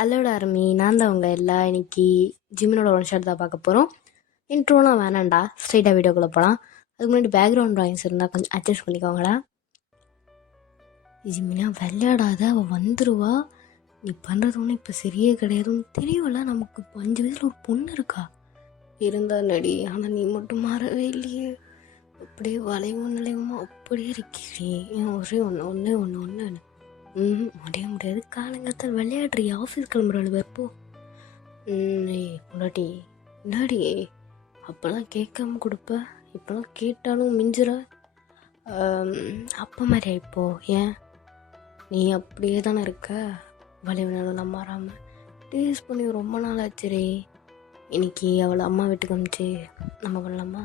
அல்லோட army நான் தான் அவங்க எல்லாம் இன்னைக்கு ஜிம்மினோட ஒன் ஷாட் தான் பார்க்க போகிறோம். இன்ட்ரோலாம் வேணாண்டா, ஸ்ட்ரைட்டாக வீடியோக்குள்ளே போகலாம். அதுக்கு முன்னாடி பேக்ரவுண்ட் ட்ராயிங்ஸ் இருந்தால் கொஞ்சம் அட்ஜஸ்ட் பண்ணிக்கோங்களா. ஜிம்மினா விளையாடாத, அவள் வந்துடுவா. நீ பண்ணுறது ஒன்றும் இப்போ சரியே கிடையாதுன்னு தெரியல. நமக்கு இப்போ 5 வயசில் ஒரு பொண்ணு இருக்கா இருந்தா நடி, ஆனால் நீ மட்டும் மாறவே இல்லையே. அப்படியே வளைவும் நிலைவுமா அப்படியே இருக்கிறே. ஒரே ஒன்று முடிய முடியாது. காலங்காத்தால் விளையாடுறீ, ஆஃபீஸ் கிளம்புறாள் வெப்போ. பொண்டாட்டி என்னாடி அப்போல்லாம் கேட்காம கொடுப்ப, இப்போலாம் கேட்டாலும் மிஞ்சுற. அப்போ மாதிரியா இப்போ? ஏன் நீ அப்படியே தானே இருக்க, வளைவு நிலம் மாறாமல். டேஸ்ட் பண்ணி ரொம்ப நாள் ஆச்சுரே. இன்னைக்கு அவளை அம்மா வீட்டுக்கு அமிச்சு நம்ம பண்ணலாமா?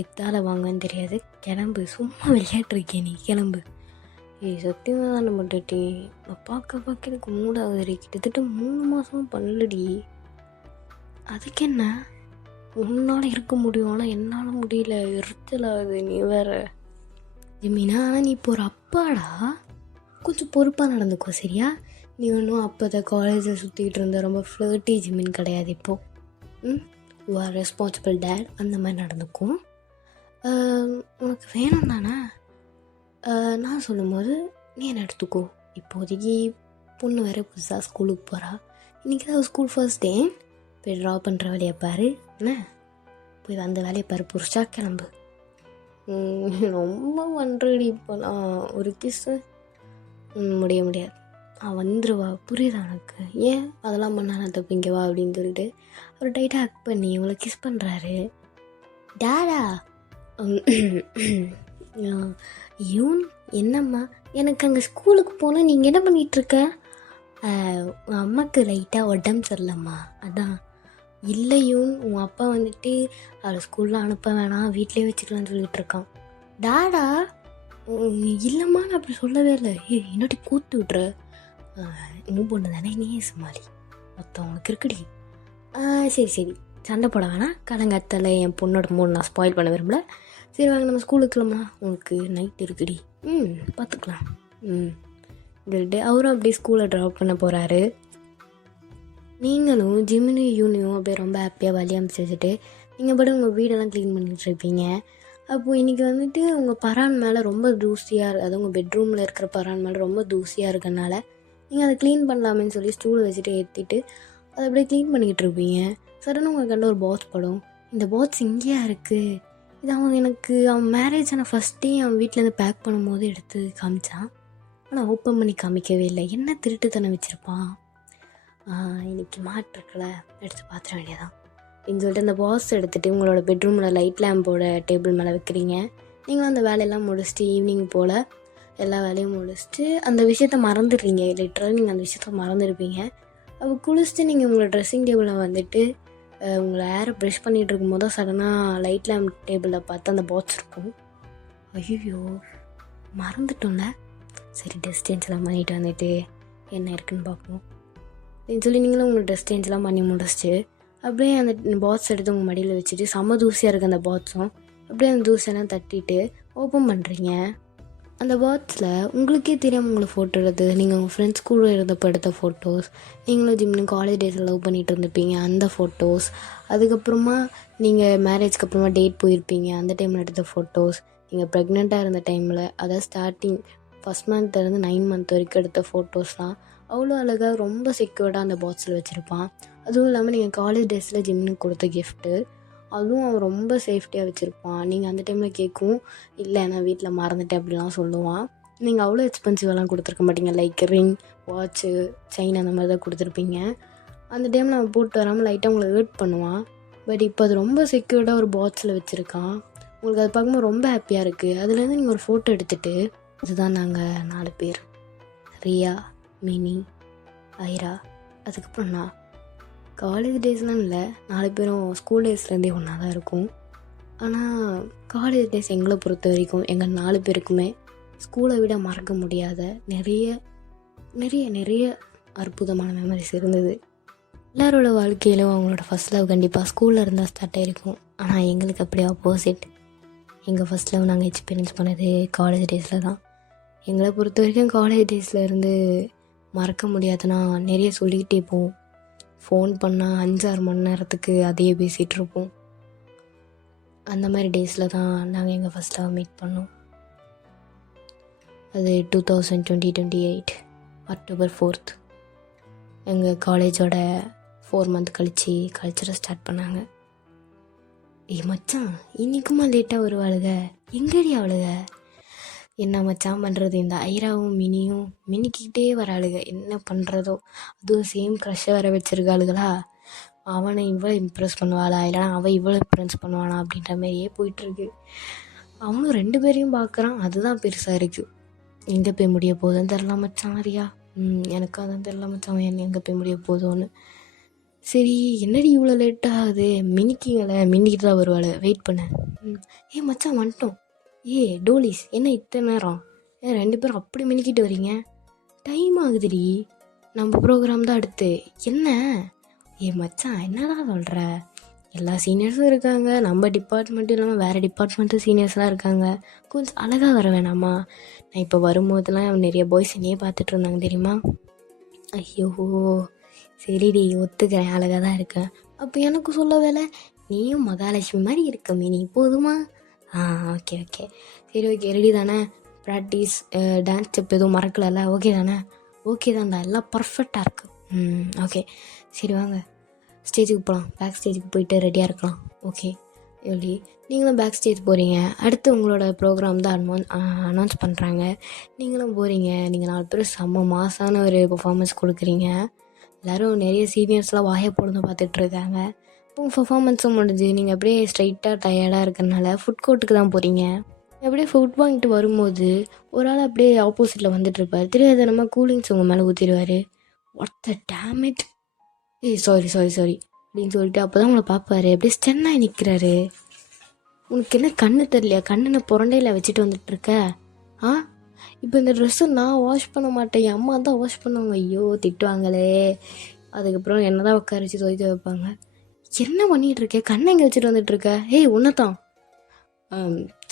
எத்தால வாங்கன்னு தெரியாது, கிளம்பு. சும்மா விளையாட்டுருக்கேன், நீ கிளம்பு. சத்தியமாக தான் நம்ம டேட்டி. நான் பார்க்க எனக்கு மூடாகுது. கிட்டத்தட்ட 3 மாதம் பண்ணலடி. அதுக்கு என்ன, உன்னால் இருக்க முடியும், ஆனால் என்னால் முடியல. எரிச்சலாகுது. நீ வேற ஜிமினா. ஆனால் நீ இப்போ ஒரு அப்பாடா, கொஞ்சம் பொறுப்பாக நடந்துக்கோ சரியா? நீ ஒன்றும் அப்போ தான் காலேஜில் சுற்றிக்கிட்டு இருந்த ரொம்ப ஃப்ளர்ட்டி ஜிமின் கிடையாது இப்போது. You are responsible date. அந்த மாதிரி நடந்துக்கும். உனக்கு வேணும் தானே நான் சொல்லும்போது நீ என்ன எடுத்துக்கோ. இப்போதைக்கு பொண்ணு வேறு புதுசாக ஸ்கூலுக்கு போகிறா. இன்றைக்கி தான் ஸ்கூல் ஃபர்ஸ்ட் டே. போய் ட்ரா பண்ணுற வேலையை பாரு. என்ன போய் அந்த வேலையை பாரு, புரிச்சா கிளம்பு. ரொம்ப பண்ணுறடி இப்போலாம். ஒரு கிஸ்ஸு முடியாது. வந்துடுவா, புரியுதா உனக்கு? ஏன் அதெல்லாம் பண்ணா நான் தப்பிங்கவா அப்படின்னு சொல்லிட்டு அவர் டைட்டாக ஹக் பண்ணி உங்களை கிஸ் பண்ணுறாரு. டேடா யூன் என்னம்மா, எனக்கு அங்கே ஸ்கூலுக்கு போனால் நீங்கள் என்ன பண்ணிகிட்ருக்க? உன் அம்மாவுக்கு லைட்டாக உடம்பு சரியில்லம்மா, அதான். இல்லை யூன், உன் அப்பா வந்துட்டு அவளை ஸ்கூலில் அனுப்ப வேணாம், வீட்டிலே வச்சுக்கலான்னு சொல்லிகிட்டு இருக்கான். டாடா இல்லைம்மா, நான் அப்படி சொல்லவே இல்லை. என்னடி கூத்து விட்ற? இன்னும் பொண்ணு தானே, நீயே சமாளி, மற்றவங்களுக்கு இருக்குடி. சரி சண்டை போட வேணாம். கலங்கத்தில் என் பொண்ணோட மூணு நான் ஸ்பாயில் பண்ண விரும்பல. சரி வாங்க நம்ம ஸ்கூலுக்கு கிளம்பலாம், உனக்கு நைட் இருக்குடி. பார்த்துக்கலாம். சொல்லிட்டு அவரும் அப்படியே ஸ்கூலை ட்ராப் பண்ண போகிறாரு. நீங்களும் ஜிமினி யூனியும் அப்படியே ரொம்ப ஹாப்பியாக வழி அமைச்சு வச்சுட்டு நீங்கள் பாட்டு உங்கள் வீடெல்லாம் க்ளீன் பண்ணிகிட்ருப்பீங்க. அப்போது இன்றைக்கி வந்துட்டு உங்கள் பரான் மேலே ரொம்ப தூசியாக, அது உங்கள் பெட்ரூமில் இருக்கிற பரான் மேலே ரொம்ப தூசியாக இருக்கனால நீங்கள் அதை க்ளீன் பண்ணலாமேன்னு சொல்லி ஸ்டூல் வச்சுட்டு ஏற்றிட்டு அதை அப்படியே க்ளீன் பண்ணிக்கிட்டு இருப்பீங்க. சடனாக உங்கள் கண்ட ஒரு பாக்ஸ் படம். இந்த பாக்ஸ் இங்கேயா இருக்குது, இது அவன் மேரேஜ் ஆன ஃபஸ்ட் டே அவன் வீட்டிலேருந்து பேக் பண்ணும்போது எடுத்து காமிச்சான். ஆனால் ஓப்பன் பண்ணி காமிக்கவே இல்லை. என்ன திருட்டுத்தனம் வச்சுருப்பான். இன்றைக்கி மாட்டிருக்கல, எடுத்து பார்த்துட வேண்டியதான் அப்படின்னு சொல்லிட்டு அந்த பாக்ஸ் எடுத்துகிட்டு உங்களோட பெட்ரூமில் லைட் லேம்போட டேபிள் மேலே வைக்கிறீங்க. நீங்களும் அந்த வேலையெல்லாம் முடிச்சுட்டு ஈவினிங் போல் எல்லா வேலையும் முடிச்சுட்டு அந்த விஷயத்த மறந்துடுறீங்க. லிட்டரலாக நீங்கள் அந்த விஷயத்த மறந்துடுப்பீங்க. அப்போ குளிச்சுட்டு நீங்கள் உங்களோட ட்ரெஸ்ஸிங் டேபிளில் வந்துட்டு உங்களை ஏரை ப்ரெஷ் பண்ணிகிட்டு இருக்கும்போது தான் சடனாக லைட் லேம்ப் டேபிளில் பார்த்து அந்த பாக்ஸ் இருக்கும். ஐயோ மறந்துட்டோம்ல, சரி ட்ரெஸ் சேஞ்செலாம் பண்ணிட்டு வந்துட்டு என்ன இருக்குன்னு பார்ப்போம் அப்படின்னு சொல்லி நீங்களும் உங்களோட ட்ரெஸ் சேஞ்செலாம் பண்ணி முடிச்சுட்டு அப்படியே அந்த பாக்ஸ் எடுத்து உங்கள் மடியில் வச்சுட்டு செம்ம தூசியாக இருக்குது அந்த பாக்ஸும். அப்படியே அந்த தூசியெல்லாம் தட்டிட்டு ஓப்பன் பண்ணுறீங்க. அந்த பாக்ஸில் உங்களுக்கே தெரியாமல் உங்களை ஃபோட்டோ எடுத்து நீங்கள் உங்கள் ஃப்ரெண்ட்ஸ் கூட இருந்தப்போ எடுத்த ஃபோட்டோஸ், நீங்களும் ஜிம்னு காலேஜ் டேஸில் லவ் பண்ணிகிட்டு இருந்திருப்பீங்க அந்த ஃபோட்டோஸ், அதுக்கப்புறமா நீங்கள் மேரேஜ்க்கு அப்புறமா டேட் போயிருப்பீங்க அந்த டைமில் எடுத்த ஃபோட்டோஸ், நீங்கள் ப்ரெக்னெண்ட்டாக இருந்த டைமில், அதாவது ஸ்டார்டிங் ஃபஸ்ட் மந்த்லேருந்து 9 மந்த் வரைக்கும் எடுத்த ஃபோட்டோஸ்லாம் அவ்வளோ அழகாக ரொம்ப செக்யூர்டாக அந்த பாக்ஸில் வச்சுருப்பான். அதுவும் இல்லாமல் நீங்கள் காலேஜ் டேஸில் ஜிம்முக்கு கொடுத்த கிஃப்ட்டு, அதுவும் அவன் ரொம்ப சேஃப்டியாக வச்சுருப்பான். நீங்கள் அந்த டைமில் கேட்கும், இல்லை நான் வீட்டில் மறந்துட்டேன் அப்படிலாம் சொல்லுவான். நீங்கள் அவ்வளோ எக்ஸ்பென்சிவெல்லாம் கொடுத்துருக்க மாட்டீங்க, லைக் ரிங், வாட்ச்சு, செயின் அந்த மாதிரி தான் கொடுத்துருப்பீங்க. அந்த டைமில் அவன் போட்டு வராமல் லைட்டாக உங்களை ஹர்ட் பண்ணுவான். பட் இப்போ அது ரொம்ப செக்யூர்டாக ஒரு பாக்ஸில் வச்சுருக்கான். உங்களுக்கு அது பார்க்கும்போது ரொம்ப ஹாப்பியாக இருக்குது. அதுலேருந்து நீங்கள் ஒரு ஃபோட்டோ எடுத்துகிட்டு, இதுதான் நாங்கள் 4 பேர், ரியா, மினி, ஐரா, அதுக்கப்புறம் நான். காலேஜ் டேஸ்லாம் இல்லை, 4 பேரும் ஸ்கூல் டேஸ்லேருந்தே ஒன்றா தான் இருக்கும். ஆனால் காலேஜ் டேஸ் எங்களை பொறுத்த வரைக்கும் எங்கள் 4 பேருக்குமே ஸ்கூலை விட மறக்க முடியாத நிறைய நிறைய நிறைய அற்புதமான மெமரிஸ் இருந்தது. எல்லாரோட வாழ்க்கையிலும் அவங்களோட ஃபஸ்ட் லவ் கண்டிப்பாக ஸ்கூலில் இருந்தால் ஸ்டார்ட் ஆகிருக்கும். ஆனால் எங்களுக்கு அப்படியே ஆப்போசிட். எங்கள் ஃபஸ்ட் லவ் நாங்கள் எக்ஸ்பீரியன்ஸ் பண்ணது காலேஜ் டேஸில் தான். எங்களை பொறுத்த வரைக்கும் காலேஜ் டேஸில் இருந்து மறக்க முடியாதுன்னா நிறைய சொல்லிக்கிட்டே போவோம். ஃபோன் பண்ணால் 5-6 மணி நேரத்துக்கு அதையே பேசிகிட்டு இருப்போம். அந்த மாதிரி டேஸில் தான் நாங்கள் எங்கள் ஃபஸ்ட் லவ் மீட் பண்ணோம். அது 2028 அக்டோபர் 4th எங்கள் காலேஜோட 4 மந்த் கழித்து கல்ச்சரை ஸ்டார்ட் பண்ணாங்க. மச்சான் இன்றைக்குமா லேட்டாக வருவாளுக, எங்கடி அவளுக? என்ன மச்சான் பண்ணுறது, இந்த ஐராவும் மினியும் மினிக்கிட்டே வராளுக, என்ன பண்ணுறதோ. அதுவும் சேம் க்ரஷ்ஷை வர வச்சுருக்காளுகளா, அவனை இவ்வளோ இம்ப்ரெஸ் பண்ணுவாளா இல்லைனா அவள் இவ்வளோ இம்ப்ரெஸ் பண்ணுவானா அப்படின்ற மாதிரியே போயிட்டுருக்கு. அவனும் 2 பேரையும் பார்க்குறான், அதுதான் பெருசாக இருக்குது. எங்கே போய் முடிய போகுதுன்னு தெரில மச்சான். அறியா எனக்கு அதான் தெரில மச்சான், அவன் எங்கே போய் முடிய போதும்னு. சரி என்னடி இவ்வளோ லேட்டாகுது, மின்னிக்கிட்டு தான் வருவாள், வெயிட் பண்ண. மச்சான் வந்துட்டோம். டோலிஸ் என்ன இத்தனை நேரம், 2 பேரும் அப்படி மின்னிக்கிட்டு வரீங்க, டைம் ஆகுதுடி, நம்ம ப்ரோக்ராம் தான் அடுத்து. என்ன மச்சான் என்னடா சொல்கிற, எல்லா சீனியர்ஸும் இருக்காங்க, நம்ம டிபார்ட்மெண்ட்டும் இல்லாமல் வேறு டிபார்ட்மெண்ட்டும் சீனியர்ஸ்லாம் இருக்காங்க, கொஞ்சம் அழகாக வர வேணாமா? நான் இப்போ வரும்போதெல்லாம் நிறைய பாய்ஸ் என்னையே பார்த்துட்டு இருந்தாங்க தெரியுமா. ஐயோ சரிடி ஒத்துக்கிறேன், அழகாக தான் இருக்கேன். அப்போ எனக்கு சொல்ல வேலை, நீயும் மகாலட்சுமி மாதிரி இருக்க மினி, போதுமா? ஓகே சரி ஓகே, ரெடி தானே? ப்ராக்டிஸ் டான்ஸ் ஸ்டெப் எதுவும் மறக்கலல்ல, ஓகே தானே? ஓகே தான்டா, எல்லாம் பர்ஃபெக்டாக இருக்குது. ஓகே சரி வாங்க ஸ்டேஜுக்கு போகலாம், பேக் ஸ்டேஜுக்கு போயிட்டு ரெடியாக இருக்கலாம். ஓகே எப்படி நீங்களும் பேக் ஸ்டேஜ் போகிறீங்க, அடுத்து உங்களோட ப்ரோக்ராம் தான் அனௌன்ஸ் பண்ணுறாங்க, நீங்களும் போகிறீங்க. நீங்கள் 4 பேர் செம்ம மாசான ஒரு பெர்ஃபார்மன்ஸ் கொடுக்குறீங்க. எல்லோரும் நிறைய சீனியர்ஸ்லாம் வாயை பொழுது பார்த்துட்ருக்காங்க. இப்போ பெர்ஃபார்மன்ஸும் முடிஞ்சு நீங்கள் அப்படியே ஸ்ட்ரைட்டாக டயர்டாக இருக்கிறனால ஃபுட் கோர்ட்டுக்கு தான் போகிறீங்க. அப்படியே ஃபுட் வாங்கிட்டு வரும்போது ஒரு ஆள் அப்படியே ஆப்போசிட்டில் வந்துட்டுருப்பார், தெரியாதனமாக கூலிங்ஸ் உங்கள் மேலே ஊற்றிடுவார். ஒருத்த டேமேட் சாரி அப்படின்னு சொல்லிட்டு அப்போ தான் உங்களை பார்ப்பாரு, அப்படியே ஸ்டென்னாகி நிற்கிறாரு. உனக்கு என்ன கண்ணு தெரியலையா, கண்ணனை புரண்டையில் வச்சுட்டு வந்துட்டுருக்க? இப்போ இந்த ட்ரெஸ்ஸை நான் வாஷ் பண்ண மாட்டேன், என் அம்மா தான் வாஷ் பண்ணுவாங்க. ஐயோ திட்டுவாங்களே. அதுக்கப்புறம் என்ன தான் உட்கார வச்சு துவைக்க வைப்பாங்க. என்ன பண்ணிகிட்ருக்க, கண்ணை எங்கே வச்சுட்டு வந்துட்டுருக்க? உன்னதான்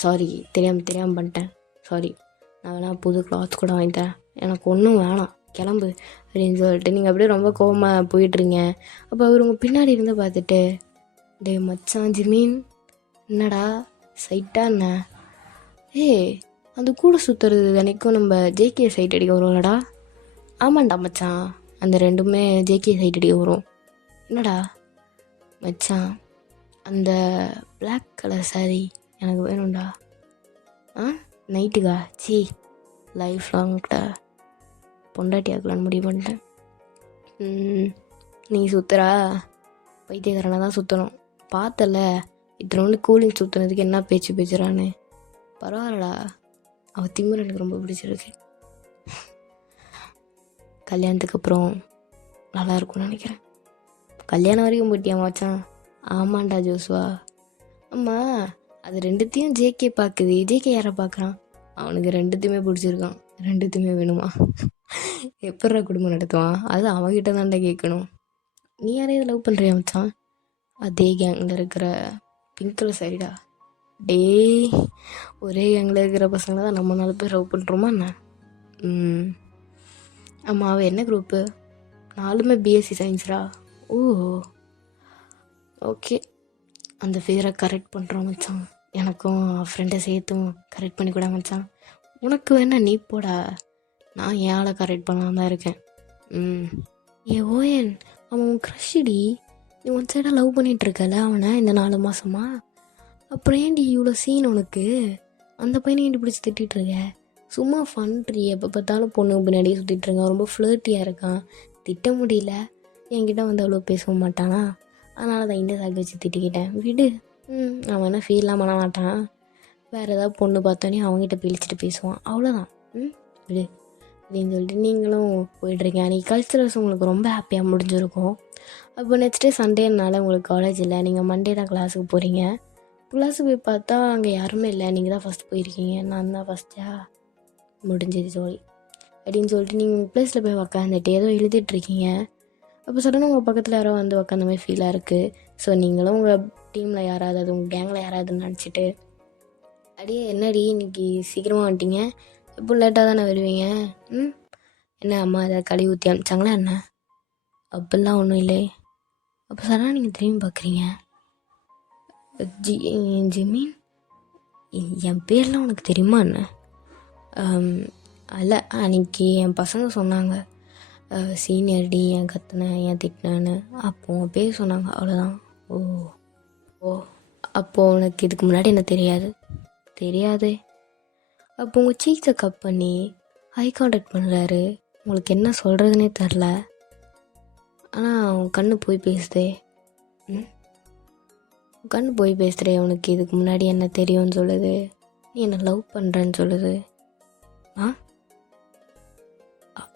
சாரி தெரியாமல் பண்ணிட்டேன், சாரி. நான் வேணா புது கிளாத்ஸ் கூட வாங்கி தரேன், எனக்கு ஒன்றும் வேணாம், கிளம்பு அப்படின்னு சொல்லிட்டு நீங்கள் அப்படியே ரொம்ப கோவமாக போயிட்டுருங்க. அப்போ அவர் உங்கள் பின்னாடி இருந்து பார்த்துட்டு, டே மச்சான் ஜிமீன் என்னடா சைட்டா என்ன? அந்த கூட சுற்றுறது அன்றைக்கும் நம்ம ஜேகே சைட் அடிக்க வரும்லடா. ஆமாண்டா மச்சான், அந்த 2மே ஜேகே சைட் அடிக்க வரும். என்னடா மச்சான், அந்த பிளாக் கலர் சாரி எனக்கு வேணும்டா. நைட்டுக்கா? லைஃப் லாங்கிட்ட பொண்டாட்டி ஆக்கலான்னு முடிவு பண்ணிட்டேன். நீ சுற்றுறா, பைத்தியக்காரனாக தான் சுற்றணும். பார்த்தல இத்தனோண்டு கூலிங் சுற்றுனதுக்கு என்ன பேச்சு பேசுகிறான்னு. பரவாயில்லடா, அவள் திமிரு எனக்கு ரொம்ப பிடிச்சிருக்கு. கல்யாணத்துக்கு அப்புறம் நல்லா இருக்கும்னு நினைக்கிறேன். கல்யாணம் வரைக்கும் போட்டியா மச்சான்? ஆமாண்டா ஜோஸ்வா. ஆமாம், அது 2த்தையும் ஜேகே பார்க்குது, ஜேகே யாரை பார்க்குறான்? அவனுக்கு 2த்தையுமே பிடிச்சிருக்கான், 2த்தையுமே வேணுமா? எப்பட்றா குடும்பம் நடத்துவான்? அது அவன்கிட்ட தான்டா கேட்கணும். நீ யாரையும் லவ் பண்ணுறியா மச்சான்? அதே கேங்கில் இருக்கிற பிங்க் கலர் சாரிடா. ஒரே கேங்கில் இருக்கிற பசங்களை தான் நம்ம 4 பேர் லவ் பண்ணுறோமா என்ன? ஆமாம், அவள் என்ன குரூப்பு? 4மே பிஎஸ்சி சயின்ஸ்ரா. ஓ ஓகே, அந்த பேரை கரெக்ட் பண்ணுறோம் மச்சான். எனக்கும் ஃப்ரெண்டை சேர்த்தும் கரெக்ட் பண்ணி கூட மச்சான். உனக்கு வேணா நீ போடா, நான் என் ஆளை கரெக்ட் பண்ணலாம் தான் இருக்கேன். ஓயன் அவன் உன் க்ரஷ்டி, நீ ஒன் சைடாக லவ் பண்ணிகிட்ருக்கல அவனை இந்த 4 மாதமா. அப்புறம் ஏன்டி இவ்வளோ சீன் உனக்கு? அந்த பையனை ஏன்டி பிடிச்சி திட்டிகிட்ருக்க? சும்மா ஃபன்ட்ரி, எப்போ பார்த்தாலும் பொண்ணு பின்னாடியே சுற்றிட்டுருக்கான், ரொம்ப ஃப்ளர்ட்டியாக இருக்கான். திட்ட முடியல, என்கிட்ட வந்து அவ்வளோ பேசவும் மாட்டானா, அதனால தான் இந்த சாக்கு வச்சு திட்டிக்கிட்டேன். விடு, அவன் என்ன ஃபீல்லாம் பண்ண மாட்டான். வேறு ஏதாவது பொண்ணு பார்த்தோன்னே அவங்ககிட்ட பிழிச்சிட்டு பேசுவான், அவ்வளோதான். விடு அப்படின்னு சொல்லிட்டு நீங்களும் போய்ட்ருக்கீங்க. அன்றைக்கி கல்ச்சுரல்ஸ் உங்களுக்கு ரொம்ப ஹாப்பியாக முடிஞ்சிருக்கும். அப்போ நெக்ஸ்ட் டே சண்டேனால உங்களுக்கு காலேஜ் இல்லை, நீங்கள் மண்டே தான் கிளாஸுக்கு போகிறீங்க. கிளாஸுக்கு போய் பார்த்தா அங்கே யாருமே இல்லை, நீங்கள் தான் ஃபஸ்ட் போயிருக்கீங்க. நான் தான் ஃபஸ்ட்டா, முடிஞ்சது ஜோலி அப்படின்னு சொல்லிட்டு நீங்கள் உங்கள் ப்ளேஸில் போய் உக்காந்துட்டு ஏதோ எழுதிட்டுருக்கீங்க. அப்போ சடனாக உங்கள் பக்கத்தில் யாரோ வந்து உக்காந்த மாதிரி ஃபீலாக இருக்குது. ஸோ நீங்களும் உங்கள் டீமில் யாராவது, உங்கள் கேங்கில் யாராவது நினச்சிட்டு, அடியே என்னடி இன்னைக்கு சீக்கிரமாக வந்துட்டீங்க, எப்போ லேட்டாக தானே வருவீங்க, என்ன அம்மா ஏதாவது கழுவி ஊற்றி அனுப்பிச்சாங்களா என்ன? அப்படிலாம் ஒன்றும் இல்லை. அப்போ சடனாக நீங்கள் திரும்பி பார்க்குறீங்க. ஜி ஜிமீன், என் பேர்லாம் உனக்கு தெரியுமா என்ன? அல்ல, அன்றைக்கி என் பசங்க சொன்னாங்க சீனியர் டி, ஏன் கத்துனேன், ஏன் திட்டினேன்னு. அப்போ உன் பேர் சொன்னாங்க, அவ்வளோதான். ஓ ஓ அப்போது உனக்கு இதுக்கு முன்னாடி என்ன தெரியாது? தெரியாதே. அப்போ உங்கள் சீக்ஸை கட் பண்ணி ஐ கான்டாக்ட் பண்ணுறாரு. உங்களுக்கு என்ன சொல்கிறதுனே தெரில. ஆனால் உன் கண்ணு போய் பேசுதே. ம் கண்ணு போய் பேசுகிறே. உனக்கு இதுக்கு முன்னாடி என்ன தெரியும்னு சொல்லுது. நீ என்னை லவ் பண்ணுறேன்னு சொல்லுது. ஆ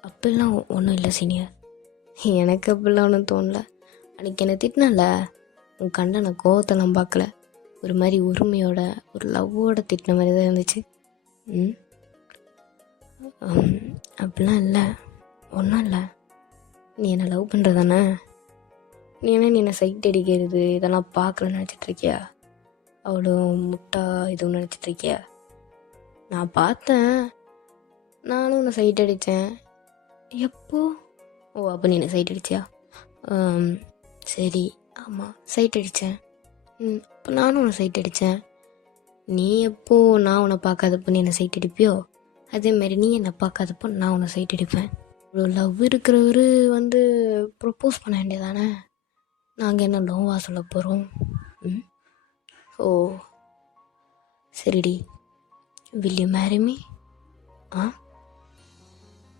அப்படிலாம் ஒன்றும் இல்லை சீனியர். எனக்கு அப்படிலாம் ஒன்றும் தோணல. அன்றைக்கி என்னை திட்டினல, உன் கண்ணை நான் கோவத்தெல்லாம் பார்க்கல. ஒரு மாதிரி உரிமையோட, ஒரு லவ்வோட திட்டின மாதிரி தான் இருந்துச்சு. அப்படிலாம் இல்லை, ஒன்றும் இல்லை. நீ என்னை லவ் பண்ணுறதானே? நீ என்னை சைட் அடிக்கிறது இதெல்லாம் பார்க்கலன்னு நினச்சிட்ருக்கியா? அவ்வளோ முட்டா இதுவும் நினச்சிட்ருக்கியா? நான் பார்த்தேன், நானும் உன்னை சைட் அடித்தேன். எப்போ? ஓ, அப்போ நீ என்னை சைட் அடிச்சியா? சரி, ஆமாம், சைட் அடித்தேன். அப்போ நானும் உன்னை சைட் அடித்தேன். நீ எப்போ நான் உன்னை பார்க்காதப்போ நீ என்னை சைட் அடிப்பியோ, அதேமாரி நீ என்னை பார்க்காதப்போ நான் உன்னை சைட் அடிப்பேன். இவ்வளோ லவ் இருக்கிறவர் ப்ரப்போஸ் பண்ண வேண்டியதானே? நாங்கள் என்ன லவ்வாக சொல்ல போகிறோம்? ஓ சரிடி, வில் யூ மேரி மீ?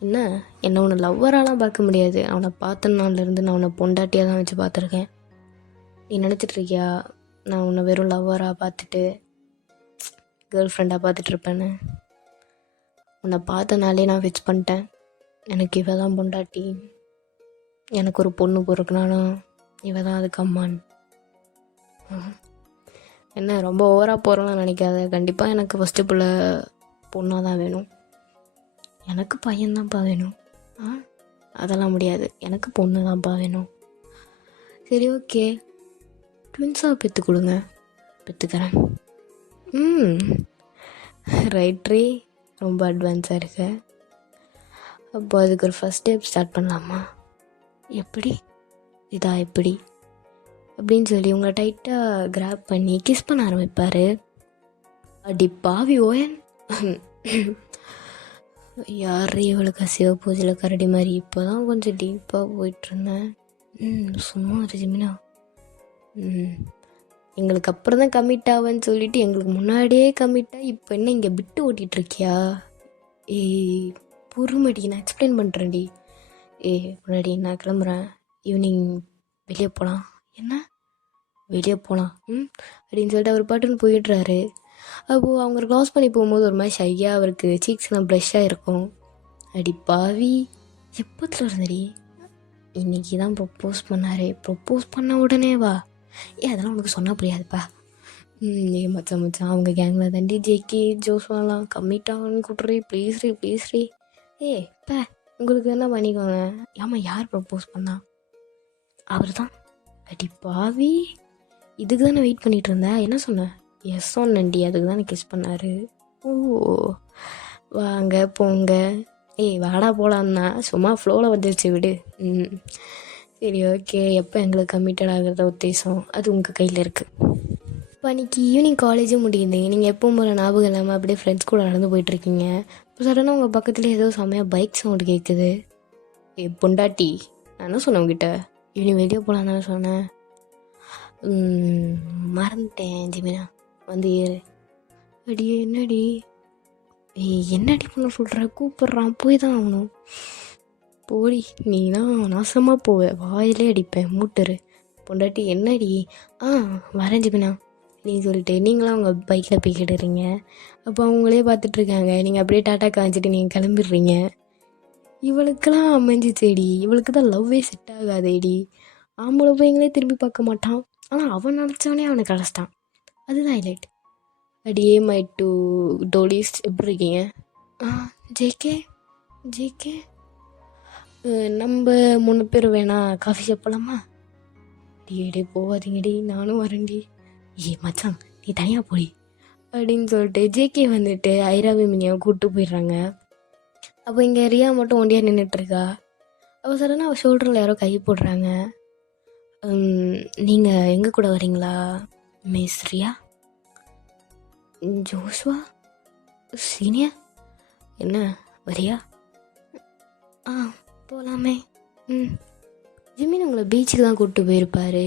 என்ன, என்னை உன்னை லவ்வராலாம் பார்க்க முடியாது. அவனை பார்த்த நாள்லேருந்து நான் உன்னை பொண்டாட்டியாக தான் வச்சு பார்த்துருக்கேன். நீ நினச்சிட்ருக்கியா நான் உன்னை வெறும் லவ்வராக பார்த்துட்டு கேர்ள் ஃப்ரெண்டாக பார்த்துட்ருப்பேன்னு? உன்னை பார்த்த நாளே நான் ஃபிக்ஸ் பண்ணிட்டேன். எனக்கு இவ தான் பொண்டாட்டி. எனக்கு ஒரு பொண்ணு பிறக்குனாலும் இவ தான் அதுக்கு அம்மான். என்ன ரொம்ப ஓவராக போகிறோன்னு நினைக்காத. கண்டிப்பாக எனக்கு ஃபஸ்ட்டு பிள்ளை பொண்ணாக தான் வேணும். எனக்கு பையன்தான்ப்பா வேணும். அதெல்லாம் முடியாது, எனக்கு பொண்ணு தான்ப்பா வேணும். சரி, ஓகே, ட்வின்ஸாக பெற்று கொடுங்க. பெற்றுக்கிறேன். ரைட்ரி, ரொம்ப அட்வான்ஸாக இருக்கு. அப்போ அதுக்கு ஒரு ஃபஸ்ட் ஸ்டெப் ஸ்டார்ட் பண்ணலாமா? எப்படி? இதா எப்படி அப்படின்னு சொல்லி உங்களை டைட்டாக கிராப் பண்ணி கிஸ் பண்ண ஆரம்பிப்பார். அடி பாவி ஓயன், யார் இவளுக்கு சிவ பூஜையில் கரடி மாதிரி. இப்போ தான் கொஞ்சம் டீப்பாக போயிட்டுருந்தேன். சும்மா ரஜிமினா, எங்களுக்கு அப்புறம் தான் கமிட் ஆவேன்னு சொல்லிட்டு எங்களுக்கு முன்னாடியே கமிட்டாக இப்போ என்ன இங்கே விட்டு ஓட்டிகிட்ருக்கியா? பொறுமடி, நான் எக்ஸ்பிளைன் பண்ணுறேன்டி. முன்னாடி நான் கிளம்புறேன், ஈவினிங் வெளியே போகலாம். என்ன வெளியே போகலாம்? அப்படின்னு சொல்லிட்டு அவர் பாட்டுன்னு போயிடுறாரு. அப்போது அவங்க க்ளாஸ் பண்ணி போகும்போது ஒரு மாதிரி ஷையாக அவருக்கு சீக்ஸ்லாம் ப்ரெஷ்ஷாக இருக்கும். அடி பாவி, எப்போத்துல இருந்தடி? இன்றைக்கி தான் ப்ரப்போஸ் பண்ணார். ப்ரப்போஸ் பண்ண உடனே வா? அதெல்லாம் உனக்கு சொன்னால் புரியாதுப்பா. மச்சான் அவங்க கேங்கில் தாண்டி ஜேகே ஜோஸ்வாலாம் கம்மிட்டான்னு கூட்டுறி. ப்ளீஸ்ரீ. பா, உங்களுக்கு என்ன பண்ணிக்கோங்க. ஆமாம், யார் ப்ரப்போஸ் பண்ணா? அவர் தான். அடி பாவி, இதுக்கு தானே வெயிட் பண்ணிகிட்டு இருந்தேன். என்ன சொன்னேன்? எஸ் சொன்னண்டி, அதுக்கு தானே கிஸ் பண்ணார். ஓ, வாங்க போங்க. வாடா போகலான்னா சும்மா ஃப்ளோவில் வந்துருச்சு விடு. சரி, ஓகே, எப்போ எங்களுக்கு கமிட்டட் ஆகிறத உத்தேசம் அது உங்கள் கையில் இருக்குது. இப்போ அன்றைக்கி ஈவினிங் காலேஜும் முடியுது. நீங்கள் எப்பவும் போகிற ஞாபகம் இல்லாமல் அப்படியே ஃப்ரெண்ட்ஸ் கூட நடந்து போயிட்டுருக்கீங்க. இப்போ சடனாக உங்கள் பக்கத்துலேயே ஏதோ செம்மையாக பைக் சவுண்டு கேட்குது. பொண்டாட்டி, நான் என்ன சொன்னேன் உங்ககிட்ட? ஈவினிங் வெளியே போகலான்னு தானே சொன்னேன். மறந்துட்டேன் ஜிமினா, வந்து ஏறு. அடி என்னடி? என்னடி பண்ண சொல்கிற? கூப்பிட்றான், போய் தான் ஆகணும். போடி, நீ தான் நாசமாக போவ, வாயிலே அடிப்பேன், மூட்டுரு. பொண்டாட்டி, என்னடி? வரேன் ஜிமினா நீ சொல்லிட்டு நீங்களாம் அவங்க பைக்கில் போய் கிடுறீங்க. அப்போ அவங்களே பார்த்துட்ருக்காங்க. நீங்கள் அப்படியே டாட்டா காமிச்சிட்டு நீங்கள் கிளம்பிடுறீங்க. இவளுக்கெல்லாம் அமைஞ்சிச்சேடி. இவளுக்கு தான் லவ்வே செட் ஆகாதேடி. ஆம்பளை பையங்களே திரும்பி பார்க்க மாட்டான், ஆனால் அவன் நினச்சவனே அவனை கலைச்சிட்டான். அதுதான் ஹைலைட். அடியே மை டூ டோலிஸ், எப்படி இருக்கீங்க? ஜேகே நம்ம 3 பேர் வேணா காஃபி ஷாப் போகலாமா? டே போகாதீங்கடி, நானும் வரேன்டி. மச்சான், நீ தனியாக போடி அப்படின்னு சொல்லிட்டு ஜேகே வந்துட்டு ஐராவி மினியாவை கூப்பிட்டு போயிடுறாங்க. அப்போ இங்கே ரியா மட்டும் ஒண்டியாக நின்றுட்டுருக்கா. அப்போ சடனாக அவள் ஷோல்டரில் யாரோ கை போடுறாங்க. நீங்கள் எங்கள் கூட வரீங்களா மிஸ் ரியா? ஜோஷ்வா சீனியர், என்ன வரியா? ஆ போகலாமே. ஜிமின் உங்களை பீச்சுக்கு தான் கூப்பிட்டு போயிருப்பாரு.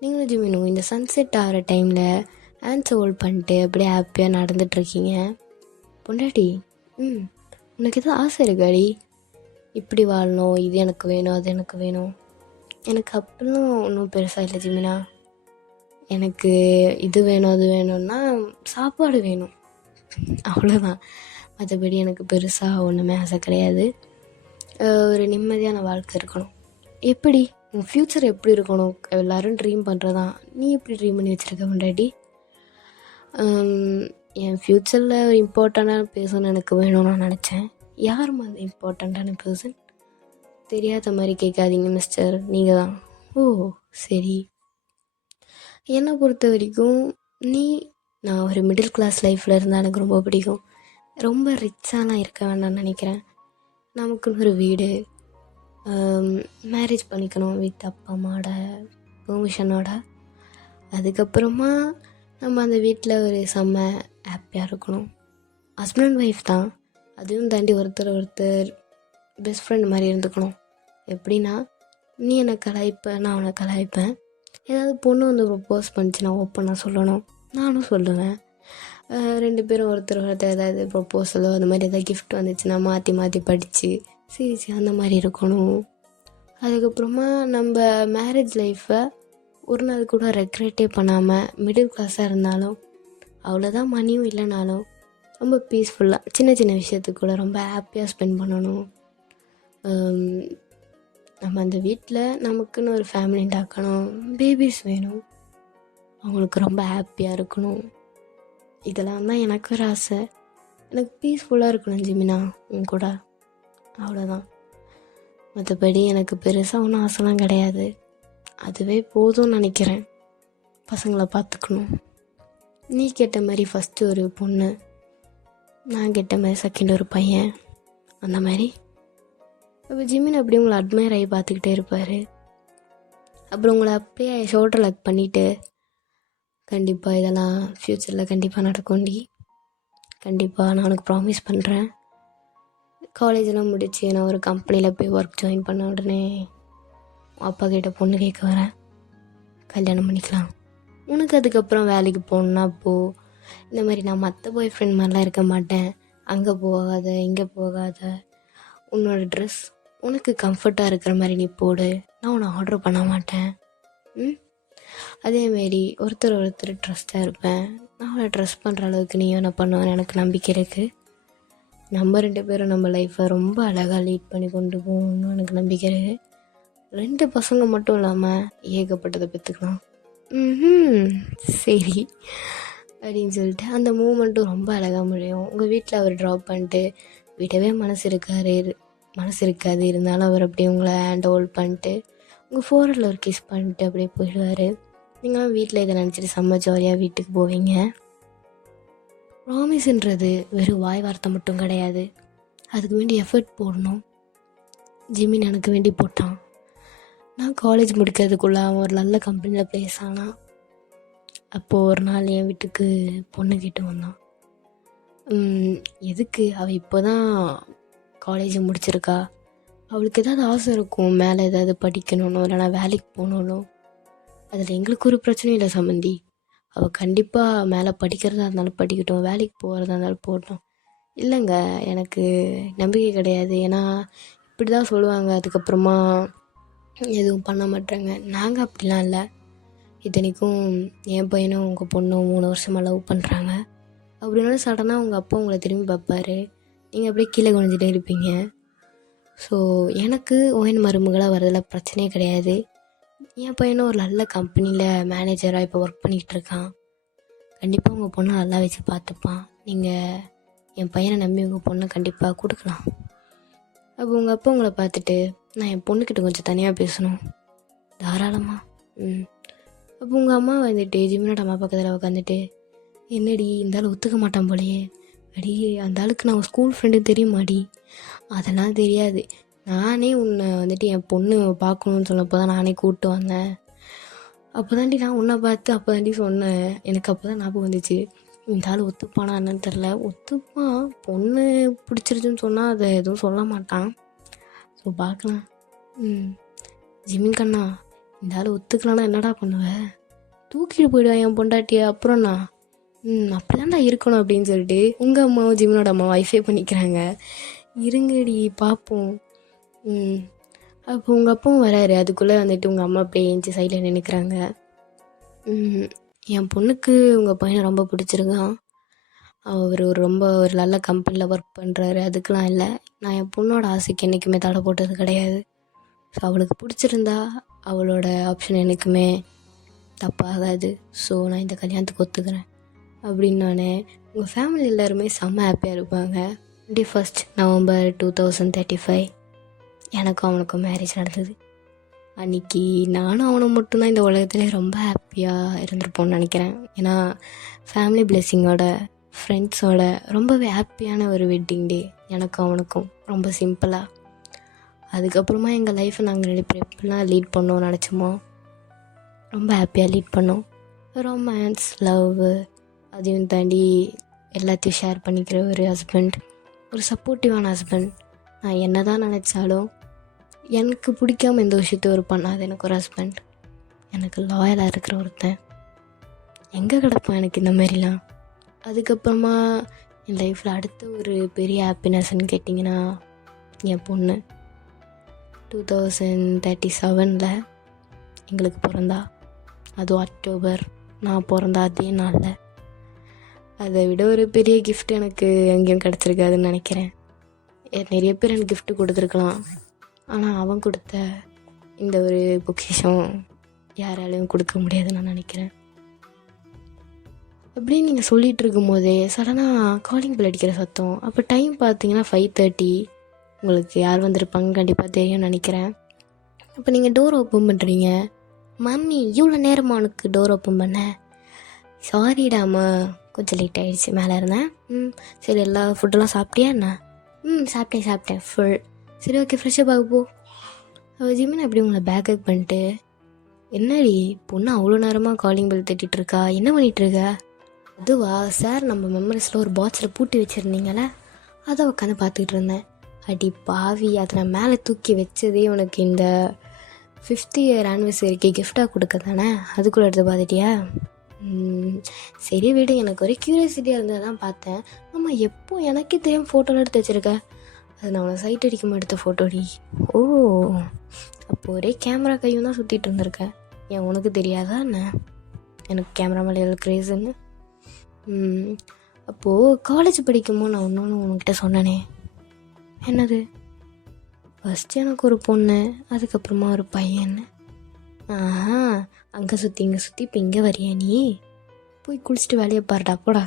நீங்களும் ஜிமினும் இந்த சன்செட் ஆகிற டைமில் ஹேண்ட்ஸ் ஹோல்ட் பண்ணிட்டு அப்படியே ஹாப்பியாக நடந்துட்டுருக்கீங்க. பொண்டாட்டி, உனக்கு எதுவும் ஆசை இருக்காடி? இப்படி வாழணும், இது எனக்கு வேணும், அது எனக்கு வேணும். எனக்கு அப்படிலாம் ஒன்றும் பெருசாக இல்லை ஜிமினா. எனக்கு இது வேணும் அது வேணும்னா சாப்பாடு வேணும், அவ்வளோதான். மற்றபடி எனக்கு பெருசாக ஒன்றுமே ஆசை கிடையாது. ஒரு நிம்மதியான வாழ்க்கை இருக்கணும். எப்படி உன் ஃப்யூச்சர் எப்படி இருக்கணும் எல்லோரும் ட்ரீம் பண்ணுறதான். நீ எப்படி ட்ரீம் பண்ணி வச்சுருக்க முன்னாடி? என் ஃப்யூச்சரில் ஒரு இம்பார்ட்டண்ட்டான பர்சன் எனக்கு வேணும்னு நான் நினச்சேன். யாரும்மா அந்த இம்பார்ட்டண்ட்டான பர்சன்? தெரியாத மாதிரி கேட்காதீங்க மிஸ்டர், நீங்கள் தான். ஓ சரி. என்னை பொறுத்த வரைக்கும் நான் ஒரு மிடில் கிளாஸ் லைஃப்பில் இருந்தால் எனக்கு ரொம்ப பிடிக்கும். ரொம்ப ரிச்சாலாம் இருக்க வேண்டாம்னு நினைக்கிறேன். நமக்குன்னு ஒரு வீடு, மேரேஜ் பண்ணிக்கணும் வித் அப்பா அம்மாவோட பெர்மிஷனோட. அதுக்கப்புறமா நம்ம அந்த வீட்டில் ஒரு செம்ம ஹாப்பியாக இருக்கணும். ஹஸ்பண்ட் அண்ட் ஒய்ஃப் தான், அதுவும் தாண்டி ஒருத்தர் பெஸ்ட் ஃப்ரெண்ட் மாதிரி இருந்துக்கணும். எப்படின்னா, நீ என்னை கலாய்ப்ப, நான் அவனை கலாய்ப்பேன். ஏதாவது பொண்ணு வந்து ப்ரப்போஸ் பண்ணிச்சுன்னா ஓப்பனாக சொல்லணும், நானும் சொல்லுவேன். 2 பேரும் ஒருத்தர் ஏதாவது ப்ரப்போசலோ அந்த மாதிரி ஏதாவது கிஃப்ட் வந்துச்சுன்னா மாற்றி மாற்றி படித்து சிரிச்சு அந்த மாதிரி இருக்கணும். அதுக்கப்புறமா நம்ம மேரேஜ் லைஃப்பை ஒரு நாள் கூட ரெக்ரெட்டே பண்ணாமல், மிடில் கிளாஸாக இருந்தாலும் அவ்வளோதான் மணியும் இல்லைனாலும் ரொம்ப பீஸ்ஃபுல்லாக சின்ன சின்ன விஷயத்துக்கு கூட ரொம்ப ஹாப்பியாக ஸ்பெண்ட் பண்ணணும். நம்ம அந்த வீட்டில் நமக்குன்னு ஒரு ஃபேமிலி உண்டாக்கணும், பேபிஸ் வேணும், அவங்களுக்கு ரொம்ப ஹாப்பியாக இருக்கணும். இதெல்லாம் தான் எனக்கு ஒரு ஆசை. எனக்கு பீஸ்ஃபுல்லாக இருக்கணும் ஜிமினா உன் கூட, அவ்வளோதான். மற்றபடி எனக்கு பெருசாக ஒன்றும் ஆசைலாம் கிடையாது. அதுவே போதும்னு நினைக்கிறேன். பசங்களை பார்த்துக்கணும். நீ கேட்ட மாதிரி ஃபஸ்ட்டு ஒரு பொண்ணு, நான் கேட்ட மாதிரி செகண்ட் ஒரு பையன், அந்த மாதிரி. அப்போ ஜிமின் அப்படியே உங்களை அட்மையர் ஆகி பார்த்துக்கிட்டே இருப்பார். அப்புறம் உங்களை அப்படியே ஷோல்டர் லாக் பண்ணிவிட்டு, கண்டிப்பாக இதெல்லாம் ஃப்யூச்சரில் கண்டிப்பாக நடக்கும்டி, கண்டிப்பாக நான் உனக்கு ப்ராமிஸ் பண்ணுறேன். காலேஜெலாம் முடிச்சு நான் ஒரு கம்பெனியில் போய் ஒர்க் ஜாயின் பண்ண உடனே அப்பா கிட்ட பொண்ணு கேட்க வரேன், கல்யாணம் பண்ணிக்கலாம். உனக்கு அதுக்கப்புறம் வேலைக்கு போகணுன்னா அப்போது இந்த மாதிரி நான் மற்ற பாய் ஃப்ரெண்ட் மாதிரிலாம் இருக்க மாட்டேன். அங்கே போகாத இங்கே போகாத, உன்னோட ட்ரெஸ் உனக்கு கம்ஃபர்ட்டாக இருக்கிற மாதிரி நீ போடு, நான் உன்னை ஆர்டர் பண்ண மாட்டேன். அதேமாரி ஒருத்தர் ட்ரஸ்ட்டாக இருப்பேன். நான் அவனை ட்ரஸ்ட் பண்ணுற அளவுக்கு நீயும் என்ன பண்ணுவேன்னு எனக்கு நம்பிக்கை இருக்குது. நம்ம 2 பேரும் நம்ம லைஃப்பை ரொம்ப அழகாக லீட் பண்ணி கொண்டு போகணும்னு எனக்கு நம்பிக்கை இருக்குது. 2 பசங்க மட்டும் இல்லாமல் ஏகப்பட்டதை பெற்றுக்கலாம். சரி அப்படின்னு சொல்லிட்டு அந்த மூமெண்ட்டும் ரொம்ப அழகாக முடியும். உங்கள் வீட்டில் அவர் ட்ராப் பண்ணிட்டு விடவே மனசு இருக்காது, இருந்தாலும் அவர் அப்படியே உங்களை ஹேண்ட் ஹோல்ட் பண்ணிட்டு உங்கள் ஃபோரில் ஒரு கிஸ் பண்ணிட்டு அப்படியே போயிடுவார். நீங்களும் வீட்டில் இதை நினச்சிட்டு செம்ம ஜாலியாக வீட்டுக்கு போவீங்க. ப்ராமிஸ்ன்றது வெறும் வாய் வார்த்தை மட்டும் கிடையாது, அதுக்கு வேண்டி எஃபர்ட் போடணும். ஜிமின் எனக்கு வேண்டி போட்டான். நான் காலேஜ் முடிக்கிறதுக்குள்ளே அவன் ஒரு நல்ல கம்பெனியில் ப்ளேஸ் ஆனான். அப்போது ஒரு நாள் என் வீட்டுக்கு பொண்ணு கேட்டு வந்தான். எதுக்கு, அவள் இப்போ தான் காலேஜ் முடிச்சிருக்கா, அவளுக்கு ஏதாவது ஆசை இருக்கும் மேலே ஏதாவது படிக்கணும்னோ இல்லைனா வேலைக்கு போகணும்னோ. அதில் எங்களுக்கு ஒரு பிரச்சனையும் இல்லை சம்மந்தி, அவள் கண்டிப்பாக மேலே படிக்கிறதா இருந்தாலும் படிக்கட்டும், வேலைக்கு போகிறதா இருந்தாலும் போகட்டும். இல்லைங்க, எனக்கு நம்பிக்கை கிடையாது, ஏன்னா இப்படி தான் சொல்லுவாங்க, அதுக்கப்புறமா எதுவும் பண்ண மாட்டாங்க. நாங்கள் அப்படிலாம் இல்லை. இத்தனைக்கும் என் பையனும் உங்கள் பொண்ணும் 3 வருஷமாக லவ் பண்ணுறாங்க. அப்படின்னாலும் சடனாக உங்கள் அப்பா உங்களை திரும்பி பார்ப்பாரு, நீங்கள் அப்படியே கீழே குனிஞ்சிட்டே இருப்பீங்க. ஸோ எனக்கு ஓயின் மருமகளாக வரதில் பிரச்சனையே கிடையாது. என் பையனும் ஒரு நல்ல கம்பெனியில் மேனேஜராக இப்போ ஒர்க் பண்ணிகிட்ருக்கான். கண்டிப்பாக உங்கள் பொண்ணை நல்லா வச்சு பார்த்துப்பான். நீங்கள் என் பையனை நம்பி உங்கள் பொண்ணை கண்டிப்பாக கொடுக்கலாம். அப்போ உங்கள் அப்பா உங்களை பார்த்துட்டு, நான் என் பொண்ணுக்கிட்ட கொஞ்சம் தனியாக பேசணும். தாராளமாக. அப்போ உங்கள் அம்மா வந்துட்டு ஜிமினோட அம்மா பக்கத்தில் உட்காந்துட்டு, என்னடி இருந்தாலும் ஒத்துக்க மாட்டான் போலையே, அடி அந்த ஆளுக்கு நான் ஸ்கூல் ஃப்ரெண்டு தெரியுமாடி? அதெல்லாம் தெரியாது. நானே உன்னை வந்துட்டு என் பொண்ணு பார்க்கணுன்னு சொன்னப்போ தான் நானே கூப்பிட்டு வந்தேன். அப்போ தாண்டி நான் உன்னை பார்த்து அப்போ தாண்டி சொன்னேன். எனக்கு அப்போ தான் ஞாபகம் வந்துச்சு. இந்த ஆள் ஒத்துப்பானா என்னன்னு தெரில. ஒத்துப்பான், பொண்ணு பிடிச்சிருச்சுன்னு சொன்னால் அதை எதுவும் சொல்ல மாட்டான். ஸோ பார்க்கலாம். ஜிமின் கண்ணா, இந்த ஆள் ஒத்துக்கலான்னா என்னடா பண்ணுவேன்? தூக்கிட்டு போயிடுவேன் என் பொண்டாட்டியை. அப்புறம்ண்ணா அப்படிதான்டா இருக்கணும் அப்படின்னு சொல்லிட்டு உங்கள் அம்மாவும் ஜிமினோட அம்மா வைஃபே பண்ணிக்கிறாங்க. இருங்கடி பார்ப்போம். அப்போ உங்கள் அப்பாவும் வராரு. அதுக்குள்ளே வந்துட்டு உங்கள் அம்மா அப்படியே ஏஞ்சி சைடில் நினைக்கிறாங்க. என் பொண்ணுக்கு உங்கள் பையனை ரொம்ப பிடிச்சிருக்கான். அவர் ரொம்ப ஒரு நல்ல கம்பெனியில் ஒர்க் பண்ணுறாரு. அதுக்கெலாம் இல்லை, நான் என் பொண்ணோட ஆசைக்கு என்றைக்குமே தடை போட்டது கிடையாது. ஸோ அவளுக்கு பிடிச்சிருந்தா அவளோட ஆப்ஷன் என்றைக்குமே தப்பாகாது. ஸோ நான் இந்த கல்யாணத்துக்கு ஒத்துக்கிறேன் அப்படின்னு நானே. உங்கள் ஃபேமிலி எல்லாருமே செம்ம ஹாப்பியாக இருப்பாங்க. 21 நவம்பர் 2035 எனக்கும் அவனுக்கும் மேரேஜ் நடந்தது. அன்றைக்கி நானும் அவனும் மட்டும்தான் இந்த உலகத்திலே ரொம்ப ஹாப்பியாக இருந்திருப்போம்னு நினைக்கிறேன். ஏன்னா ஃபேமிலி பிளெஸ்ஸிங்கோட, ஃப்ரெண்ட்ஸோட ரொம்பவே ஹாப்பியான ஒரு வெட்டிங் டே எனக்கும் அவனுக்கும். ரொம்ப சிம்பிளாக. அதுக்கப்புறமா எங்கள் லைஃப்பை நாங்கள் 2 பேரும் எப்படிலாம் லீட் பண்ணோம்னு நினச்சோமோ ரொம்ப ஹாப்பியாக லீட் பண்ணோம். ரொமான்ஸ், லவ், அதையும் தாண்டி எல்லாத்தையும் ஷேர் பண்ணிக்கிற ஒரு ஹஸ்பண்ட், ஒரு சப்போர்ட்டிவான ஹஸ்பண்ட். நான் என்ன தான் நினச்சாலும் எனக்கு பிடிக்காம எந்த விஷயத்தையும் ஒரு பண்ணாது எனக்கு ஒரு ஹஸ்பண்ட். எனக்கு லாயலாக இருக்கிற ஒருத்தன் எங்கே கிடப்பான் எனக்கு இந்த மாதிரிலாம். அதுக்கப்புறமா என் லைஃப்பில் அடுத்த ஒரு பெரிய ஹாப்பினஸ்ன்னு கேட்டிங்கன்னா என் பொண்ணு 2037 எங்களுக்கு பிறந்தா. அதுவும் அக்டோபர், நான் பிறந்தா அதே நாளில். அதை விட ஒரு பெரிய கிஃப்ட் எனக்கு எங்கேயும் கிடச்சிருக்காதுன்னு நினைக்கிறேன். நிறைய பேர் எனக்கு கிஃப்ட் கொடுத்துருக்கலாம், ஆனால் அவன் கொடுத்த இந்த ஒரு பொக்கிஷம் யாராலையும் கொடுக்க முடியாதுன்னு நான் நினைக்கிறேன். அப்படின்னு நீங்கள் சொல்லிகிட்டு இருக்கும்போதே சடனாக காலிங் பெல் அடிக்கிற சத்தம். அப்போ டைம் பார்த்தீங்கன்னா 5:30. உங்களுக்கு யார் வந்திருப்பாங்க கண்டிப்பாக தெரியும்னு நினைக்கிறேன். அப்போ நீங்கள் டோர் ஓப்பன் பண்ணுறீங்க. மம்மி இவ்வளோ நேரமாக உனக்கு டோர் ஓப்பன் பண்ண? சாரிடாமா, கொஞ்சம் லேட் ஆகிடுச்சு, மேலே இருந்தேன். சரி, எல்லா ஃபுட்டெல்லாம் சாப்பிட்டியா என்ன? சாப்பிட்டேன் ஃபுல். சரி, ஓகே, ஃப்ரெஷ்ஷாக பார்க்க போ. அவள் ஜிமின் அப்படி உங்களை பேக் அப் பண்ணிட்டு, என்னடி பொண்ணு அவ்வளோ நேரமாக காலிங் பெல் தட்டிகிட்ருக்கா, என்ன பண்ணிகிட்ருக்க? அதுவா சார், நம்ம மெமரிஸில் ஒரு பாக்ஸில் பூட்டி வச்சுருந்தீங்களே, அதை உட்காந்து பார்த்துக்கிட்டு இருந்தேன். அடி பாவி, அதை நான் மேலே தூக்கி வச்சதே உனக்கு இந்த 5th இயர் ஆனிவர்சரிக்கு கிஃப்டாக கொடுக்க தானே, அதுக்குள்ளே எடுத்து பார்த்துட்டியா? சரி வீடு, எனக்கு ஒரே க்யூரியாசிட்டியாக இருந்தது தான் பார்த்தேன். ஆமாம், எப்போ எனக்கே தெரியாமல் ஃபோட்டோலாம் எடுத்து வச்சுருக்க? அது நான் உனக்கு சைட் அடிக்காமல் எடுத்த ஃபோட்டோடி. ஓ, அப்போது ஒரே கேமரா கையும் தான் சுற்றிட்டு இருந்திருக்கேன். ஏன் உனக்கு தெரியாதா என்ன எனக்கு கேமரா மேலே எவ்வளோ க்ரேஸுன்னு? அப்போது காலேஜ் படிக்கும்போது நான் இன்னொன்று உன்கிட்ட சொன்னேனே, என்னது? ஃபஸ்ட்டு எனக்கு ஒரு பொண்ணு, அதுக்கப்புறமா ஒரு பையன். அங்கே சுற்றி இங்கே சுற்றி இப்போ இங்கே வரியா நீ? போய் குளிச்சுட்டு வேலையை பாருடா, போடா.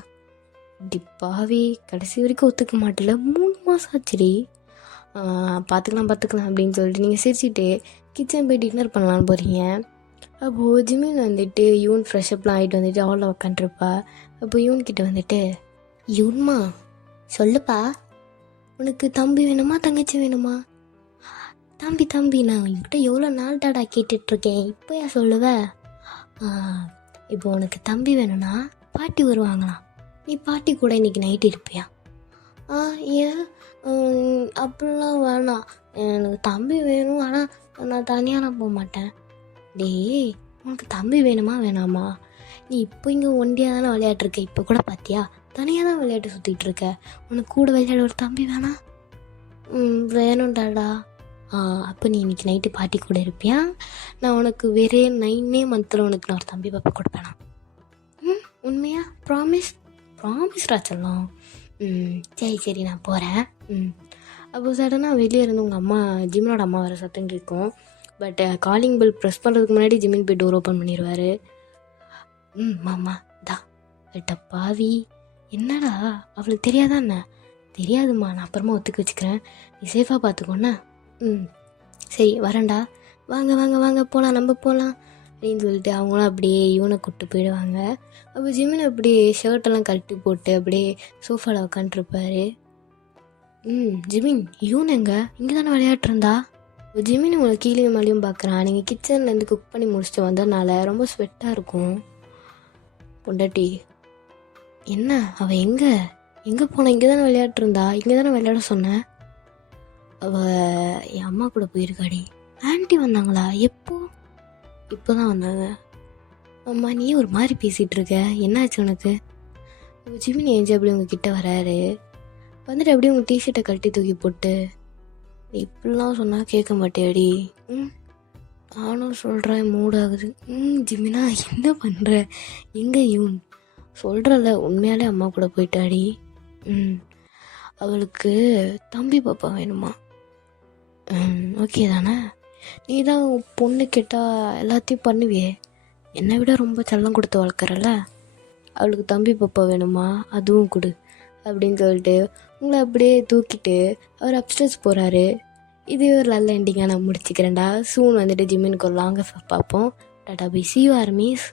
இப்படி பாவி, கடைசி வரைக்கும் ஒத்துக்க மாட்டேல. 3 மாதம் ஆச்சுடி. பார்த்துக்கலாம் அப்படின்னு சொல்லிட்டு நீங்கள் சிரிச்சிட்டு கிச்சன் போய் டின்னர் பண்ணலான்னு போகிறீங்க. அப்போது ஜிமின் வந்துட்டு யூன் ஃப்ரெஷ்அப்லாம் ஆகிட்டு வந்துட்டு அவளை உக்காண்ட்ருப்பா. அப்போ யூன் கிட்டே வந்துட்டு, யூன்மா சொல்லுப்பா, உனக்கு தம்பி வேணுமா தங்கச்சி வேணுமா? தம்பி நான் என்கிட்ட எவ்வளோ நாள் டாடா கேட்டுட்ருக்கேன், இப்போயா சொல்லுவ? இப்போ உனக்கு தம்பி வேணும்னா பாட்டி வருவாங்களாம், நீ பாட்டி கூட இன்றைக்கி நைட்டு இருப்பியா? ஏன் அப்படிலாம் வேணாம், எனக்கு தம்பி வேணும், ஆனால் நான் தனியாலாம் போக மாட்டேன். டேய், உனக்கு தம்பி வேணுமா வேணாமா? நீ இப்போ இங்கே ஒண்டியாக தானே விளையாட்டுருக்க, இப்போ கூட பார்த்தியா தனியாக தான் விளையாட்டு சுற்றிட்டு இருக்க. உனக்கு கூட விளையாட ஒரு தம்பி வேணாம்? வேணும்டாடா. அப்போ நீ இன்றைக்கி நைட்டு பாட்டி கூட இருப்பியா? நான் உனக்கு வேறே 9 மந்தில் உனக்கு நான் ஒரு தம்பி பாப்பா கொடுப்பேனா? உண்மையா? ப்ராமிஸ்ரா செல்லம். சரி நான் போகிறேன். அப்போ சடனாக வெளியே இருந்து உங்கள் அம்மா, ஜிமினோட அம்மா வர சத்தம் கேட்கும். பட் காலிங் பெல் ப்ரெஸ் பண்ணுறதுக்கு முன்னாடி ஜிமின் போய் டோர் ஓப்பன் பண்ணிடுவார். மாமா தா எட்ட பாவி, என்னடா அவளுக்கு தெரியாதா என்ன? தெரியாதுமா, நான் அப்புறமா ஒத்துக்க வச்சுக்கிறேன், நீ சேஃபாக பார்த்துக்கோண்ணா. சரி வரேன்டா, வாங்க போகலாம், நம்ம போகலாம். அப்படின்னு சொல்லிட்டு அவங்களும் அப்படியே யூனை கூப்பிட்டு போயிடுவாங்க. அப்போ ஜிமின் அப்படியே ஷர்ட்டெல்லாம் கழட்டி போட்டு அப்படியே சோஃபாவில் உட்காந்துருப்பாரு. ஜிமின் யூன் எங்க இங்கே தானே விளையாட்டுருந்தா? ஜிமின் உங்களை கீழே மேலேயும் பார்க்குறான். நீங்கள் கிச்சன்லேருந்து குக் பண்ணி முடிச்சுட்டு வந்ததுனால ரொம்ப ஸ்வெட்டாக இருக்கும். பொண்டாட்டி என்ன அவள் எங்கே போனா? இங்கே தானே விளையாட்டுருந்தா, இங்கே தானே விளையாட சொன்னேன். அவள் என் அம்மா கூட போயிருக்காடி. ஆன்ட்டி வந்தாங்களா? எப்போ? இப்போ தான் வந்தாங்க. அம்மா நீ ஒரு மாதிரி பேசிகிட்டு இருக்க, என்னாச்சு உனக்கு? ஜிமின் ஏஞ்சி அப்படி உங்ககிட்ட வராரு. வந்துட்டு அப்படியே உங்கள் டிஷர்ட்டை கழட்டி தூக்கி போட்டு, இப்படிலாம் சொன்னால் கேட்க மாட்டேடி. நானும் சொல்கிறேன் மூடாகுது. ஜிமினா என்ன பண்ணுற? எங்கே யூன்? சொல்கிறல்ல உண்மையாலே அம்மா கூட போயிட்டாடி. அவளுக்கு தம்பி பாப்பா வேணுமா? ஓகே தானே? நீ தான் பொண்ணு கேட்டால் எல்லாத்தையும் பண்ணுவியே, என்னை விட ரொம்ப செல்லம் கொடுத்து வளர்க்குறல்ல. அவளுக்கு தம்பி பாப்பா வேணுமா? அதுவும் கொடு அப்படின்னு சொல்லிட்டு உங்களை அப்படியே தூக்கிட்டு அவர் அப்ஸ்டர்ஸ் போகிறாரு. இது ஒரு நல்ல எண்டிங்காக நான் முடிச்சுக்கிறேன்டா. சூன் வந்துட்டு ஜிம்மினுக்கு ஒரு லாங் பார்ப்போம். Ta ta bye, see you armies.